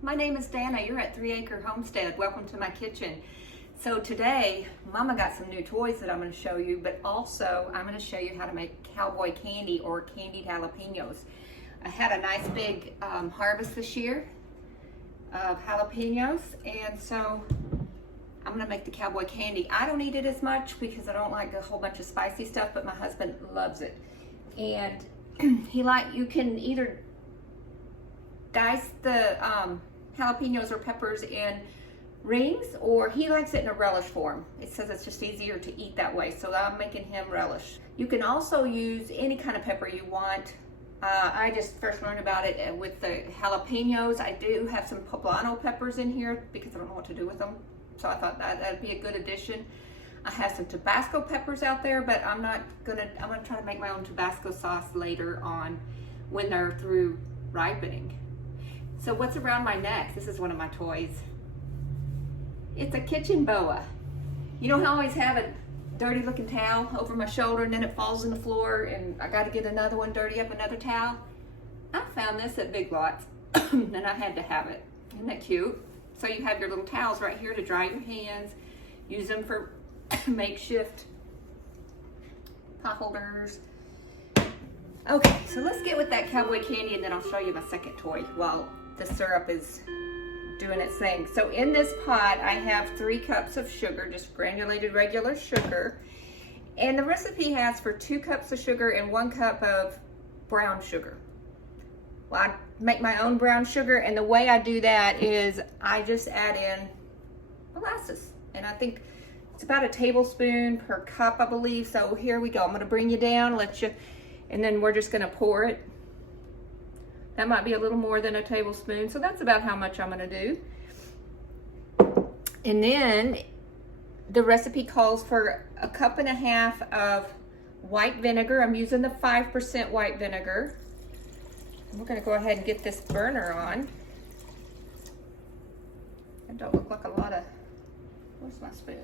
My name is Dana. You're at 3 Acre Homestead. Welcome to my kitchen. So today, Mama got some new toys that I'm going to show you, but also I'm going to show you how to make cowboy candy or candied jalapenos. I had a nice big harvest this year of jalapenos, and so I'm going to make the cowboy candy. I don't eat it as much because I don't like a whole bunch of spicy stuff, but my husband loves it. And you can either dice the jalapenos or peppers in rings, or he likes it in a relish form. It says it's just easier to eat that way, so I'm making him relish. You can also use any kind of pepper you want. I just first learned about it with the jalapenos. I do have some poblano peppers in here because I don't know what to do with them, so I thought that'd be a good addition. I have some Tabasco peppers out there, but I'm gonna try to make my own Tabasco sauce later on when they're through ripening. So what's around my neck? This is one of my toys. It's a kitchen boa. You know how I always have a dirty looking towel over my shoulder and then it falls on the floor and I gotta get another one, dirty up another towel? I found this at Big Lots and I had to have it. Isn't that cute? So you have your little towels right here to dry your hands. Use them for makeshift pot holders. Okay, so let's get with that cowboy candy and then I'll show you my second toy while the syrup is doing its thing. So in this pot, I have 3 cups of sugar, just granulated regular sugar. And the recipe has for 2 cups of sugar and 1 cup of brown sugar. Well, I make my own brown sugar, and the way I do that is I just add in molasses. And I think it's about a tablespoon per cup, I believe. So here we go. I'm gonna bring you down, and then we're just gonna pour it. That might be a little more than a tablespoon, so that's about how much I'm gonna do. And then the recipe calls for 1.5 cups of white vinegar. I'm using the 5% white vinegar. We're gonna go ahead and get this burner on. That don't look like a lot of, where's my spoon?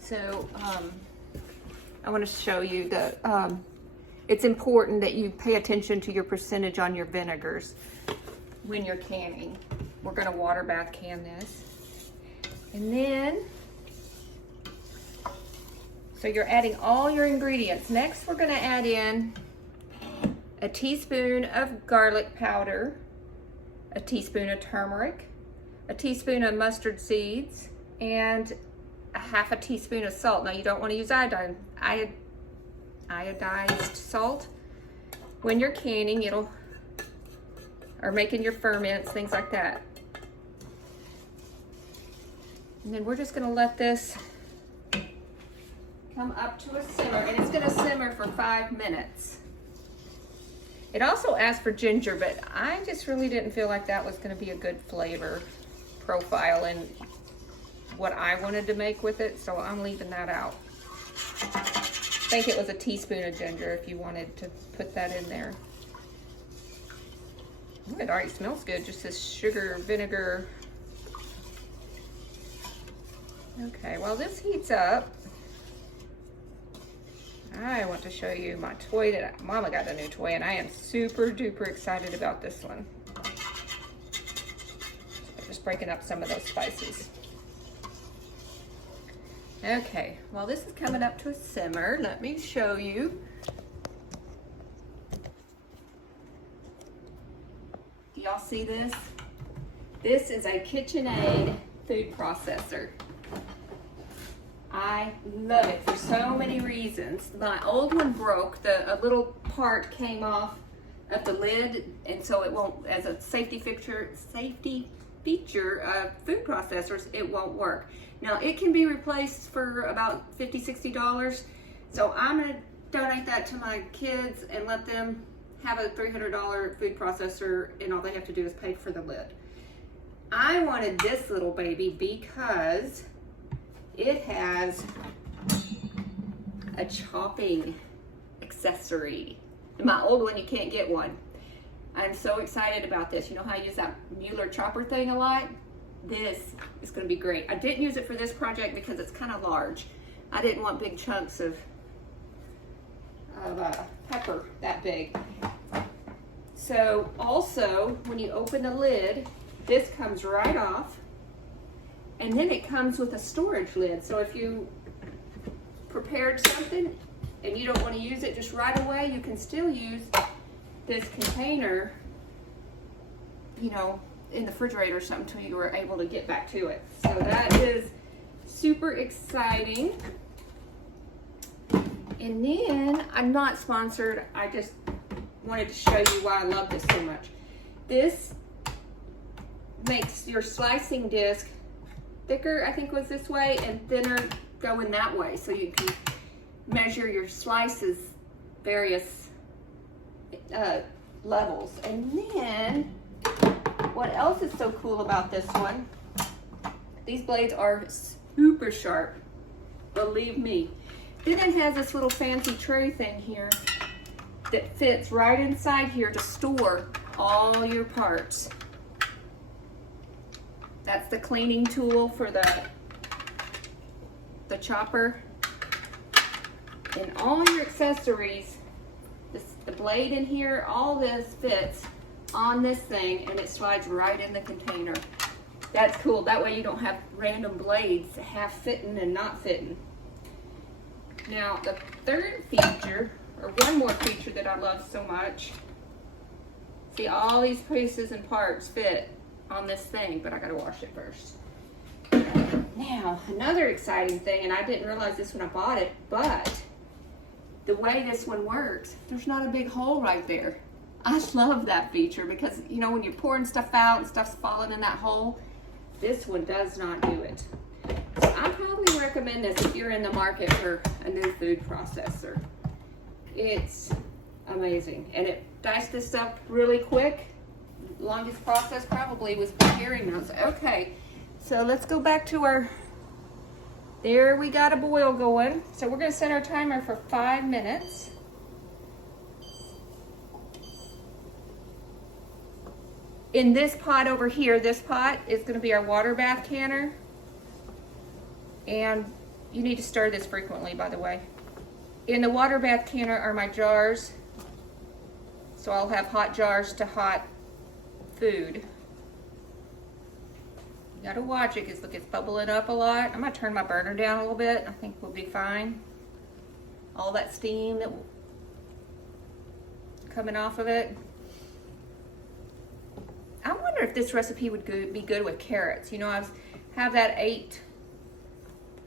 So, I want to show you that it's important that you pay attention to your percentage on your vinegars when you're canning. We're going to water bath can this. And then, so you're adding all your ingredients. Next, we're going to add in a teaspoon of garlic powder, a teaspoon of turmeric, a teaspoon of mustard seeds, and a 1/2 teaspoon of salt. Now you don't want to use iodized salt when you're canning, or making your ferments, things like that. And then we're just going to let this come up to a simmer, and it's going to simmer for 5 minutes. It also asked for ginger, but I just really didn't feel like that was going to be a good flavor profile and what I wanted to make with it, so I'm leaving that out. I think it was a teaspoon of ginger if you wanted to put that in there. Ooh, it already smells good, just this sugar, vinegar. Okay, while this heats up, I want to show you my toy that Mama got a new toy, and I am super duper excited about this one. I'm just breaking up some of those spices. Okay, while this is coming up to a simmer, let me show you. Do y'all see this? This is a KitchenAid food processor. I love it for so many reasons. My old one broke. A little part came off of the lid, and so it won't, as a safety feature of food processors, it won't work. Now it can be replaced for about $50, $60. So I'm gonna donate that to my kids and let them have a $300 food processor, and all they have to do is pay for the lid. I wanted this little baby because it has a chopping accessory. In my old one, you can't get one. I'm so excited about this. You know how I use that Mueller chopper thing a lot? This is going to be great. I didn't use it for this project because it's kind of large. I didn't want big chunks of pepper that big. So also, when you open the lid, this comes right off. And then it comes with a storage lid. So if you prepared something and you don't want to use it just right away, you can still use this container, you know, in the refrigerator or something until you were able to get back to it. So that is super exciting. And then, I'm not sponsored, I just wanted to show you why I love this so much. This makes your slicing disc thicker, I think was this way, and thinner going that way. So you can measure your slices various levels. And then, what else is so cool about this one? These blades are super sharp, believe me. Then it has this little fancy tray thing here that fits right inside here to store all your parts. That's the cleaning tool for the chopper. And all your accessories, the blade in here, all this fits on this thing and it slides right in the container. That's cool. That way you don't have random blades half fitting and not fitting. Now the third feature, or one more feature that I love so much, see all these pieces and parts fit on this thing, but I gotta wash it first. Now, another exciting thing, and I didn't realize this when I bought it, but the way this one works, there's not a big hole right there. I love that feature because, you know, when you're pouring stuff out and stuff's falling in that hole, this one does not do it. So I probably recommend this if you're in the market for a new food processor. It's amazing. And it diced this up really quick. Longest process probably was preparing those. Okay, so let's go back to our, there we got a boil going. So we're gonna set our timer for 5 minutes. In this pot over here, this pot is gonna be our water bath canner. And you need to stir this frequently, by the way. In the water bath canner are my jars. So I'll have hot jars to hot food. You gotta watch it because look, it's bubbling up a lot. I'm gonna turn my burner down a little bit. I think we'll be fine. All that steam that coming off of it. I wonder if this recipe would be good with carrots. You know, I have that 8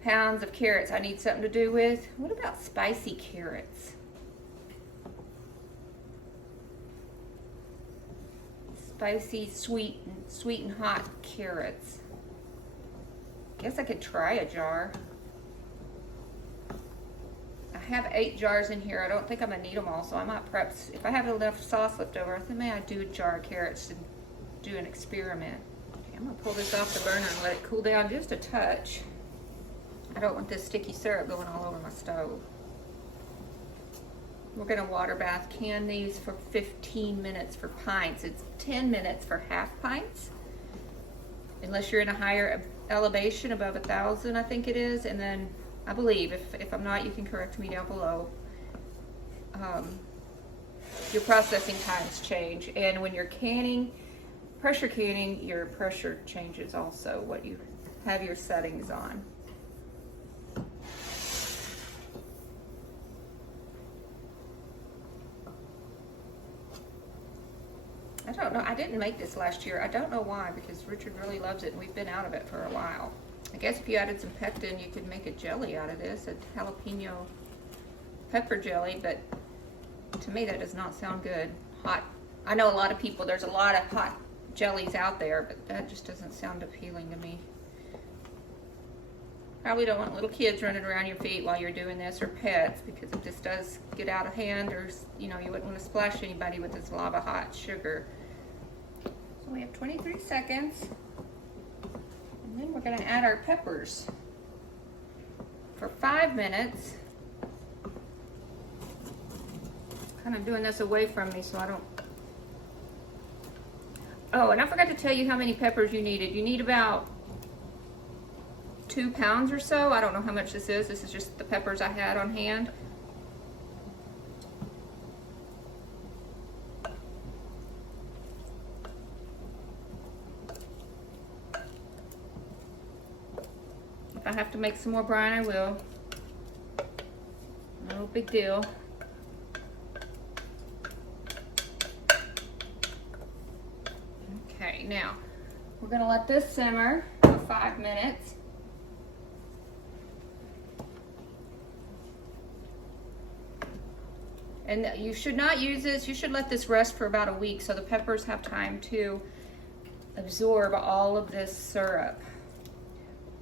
pounds of carrots I need something to do with. What about spicy carrots? Spicy, sweet and hot carrots. Guess I could try a jar. I have 8 jars in here. I don't think I'm gonna need them all, so I might prep. If I have enough sauce left over, I think maybe I'd do a jar of carrots and do an experiment. Okay, I'm gonna pull this off the burner and let it cool down just a touch. I don't want this sticky syrup going all over my stove. We're gonna water bath can these for 15 minutes for pints. It's 10 minutes for half pints. Unless you're in a higher elevation above 1,000, I think it is. And then I believe, if I'm not, you can correct me down below. Your processing times change. And when you're canning, pressure canning, your pressure changes also, what you have your settings on. I don't know, I didn't make this last year. I don't know why, because Richard really loves it and we've been out of it for a while. I guess if you added some pectin, you could make a jelly out of this, a jalapeno pepper jelly, but to me that does not sound good. Hot, I know a lot of people, there's a lot of hot jellies out there, but that just doesn't sound appealing to me. Probably don't want little kids running around your feet while you're doing this, or pets, because if this does get out of hand, or you know, you wouldn't want to splash anybody with this lava hot sugar. So we have 23 seconds, and then we're going to add our peppers for 5 minutes. Kind of doing this away from me so I don't. Oh, and I forgot to tell you how many peppers you needed. You need about 2 pounds or so. I don't know how much this is. This is just the peppers I had on hand. If I have to make some more brine, I will. No big deal. Okay, now we're gonna let this simmer for 5 minutes. And you should not use this, you should let this rest for about a week so the peppers have time to absorb all of this syrup.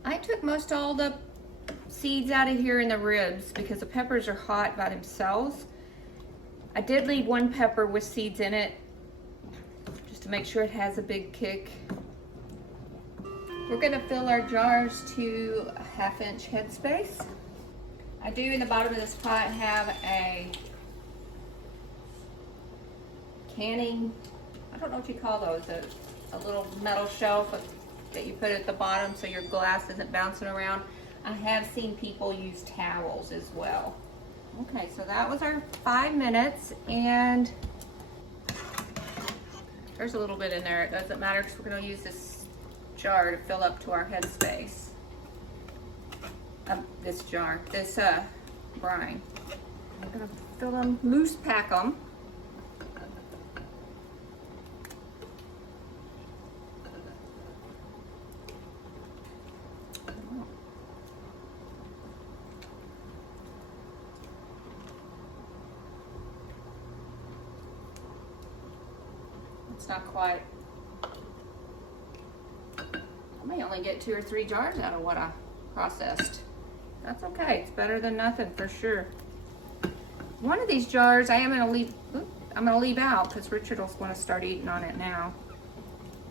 I took most all the seeds out of here in the ribs because the peppers are hot by themselves. I did leave one pepper with seeds in it just to make sure it has a big kick. We're gonna fill our jars to a 1/2 inch headspace. I do in the bottom of this pot have a canning, I don't know what you call those, a little metal shelf that you put at the bottom so your glass isn't bouncing around. I have seen people use towels as well. Okay, so that was our 5 minutes, and there's a little bit in there. It doesn't matter because we're going to use this jar to fill up to our headspace. This brine. I'm going to fill them, loose pack them. It's not quite. I may only get 2 or 3 jars out of what I processed. That's okay. It's better than nothing for sure. One of these jars I'm gonna leave out because Richard will want to start eating on it now.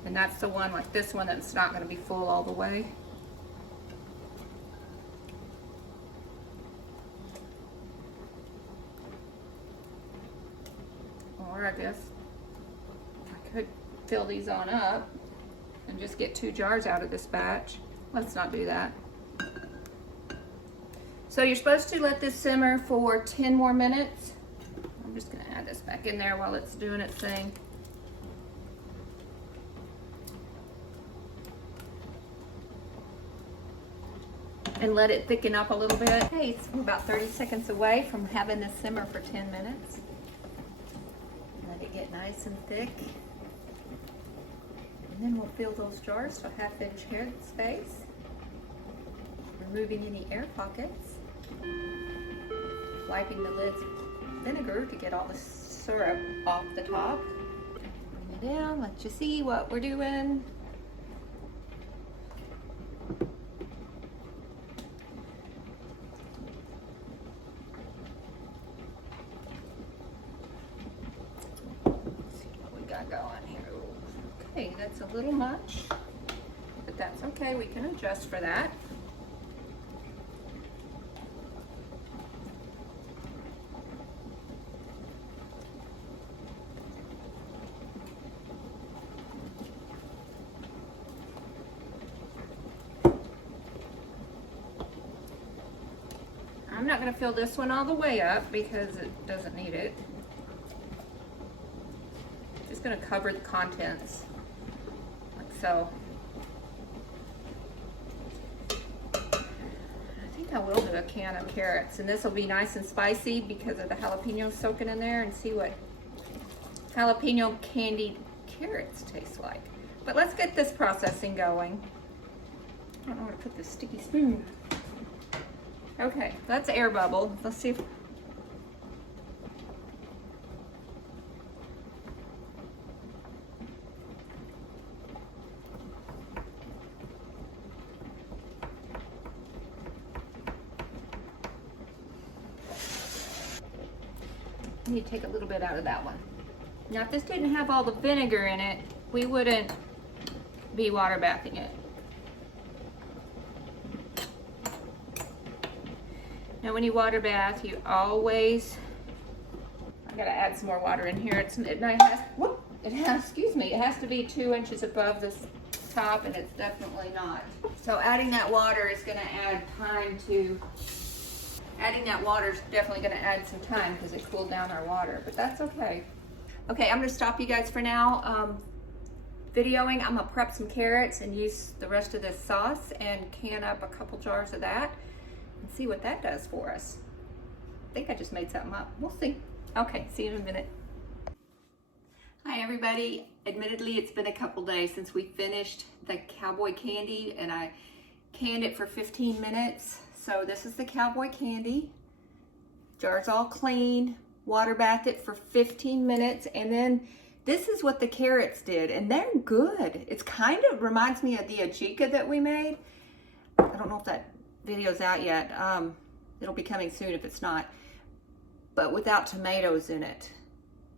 And that's the one, like this one, that's not going to be full all the way. Or I guess I could fill these on up and just get 2 jars out of this batch. Let's not do that. So you're supposed to let this simmer for 10 more minutes. I'm just going to add this back in there while it's doing its thing. And let it thicken up a little bit. Okay, it's about 30 seconds away from having this simmer for 10 minutes. Let it get nice and thick. And then we'll fill those jars to a 1/2 inch head space, removing any air pockets, wiping the lids with vinegar to get all the syrup off the top. Bring it down, let you see what we're doing. Going here. Okay, that's a little much, but that's okay. We can adjust for that. I'm not going to fill this one all the way up because it doesn't need it. Going to cover the contents like so. I think I will do a can of carrots, and this will be nice and spicy because of the jalapenos soaking in there, and see what jalapeno candied carrots taste like. But let's get this processing going. I don't know where to put this sticky spoon. Okay, that's air bubble. Let's see if I need to take a little bit out of that one. Now, if this didn't have all the vinegar in it, we wouldn't be water bathing it. Now, when you water bath, you always, I gotta add some more water in here. It has to be 2 inches above this top, and it's definitely not. So adding that water is gonna add time to, adding that water is definitely going to add some time because it cooled down our water, but that's okay. Okay, I'm going to stop you guys for now. videoing. I'm gonna prep some carrots and use the rest of this sauce and can up a couple jars of that and see what that does for us. I think I just made something up. We'll see. Okay, see you in a minute. Hi everybody. Admittedly, it's been a couple days since we finished the Cowboy Candy and I canned it for 15 minutes. So this is the Cowboy Candy. Jar's all clean. Water bathed it for 15 minutes, and then this is what the carrots did, and they're good. It's kind of reminds me of the ajika that we made. I don't know if that video's out yet. It'll be coming soon if it's not. But without tomatoes in it,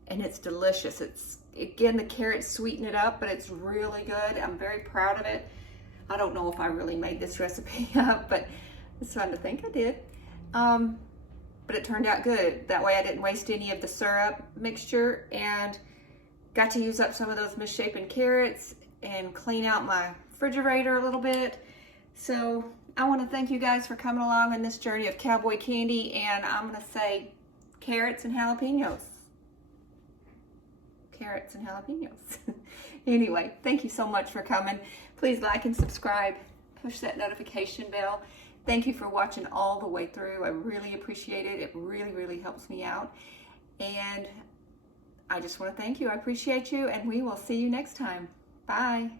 and it's delicious. It's, again, the carrots sweeten it up, but it's really good. I'm very proud of it. I don't know if I really made this recipe up, but it's fun to think I did. But it turned out good. That way I didn't waste any of the syrup mixture and got to use up some of those misshapen carrots and clean out my refrigerator a little bit. So I want to thank you guys for coming along on this journey of Cowboy Candy, and I'm going to say carrots and jalapenos. Carrots and jalapenos. Anyway, thank you so much for coming. Please like and subscribe. Push that notification bell. Thank you for watching all the way through. I really appreciate it. It really, really helps me out. And I just want to thank you. I appreciate you, and we will see you next time. Bye.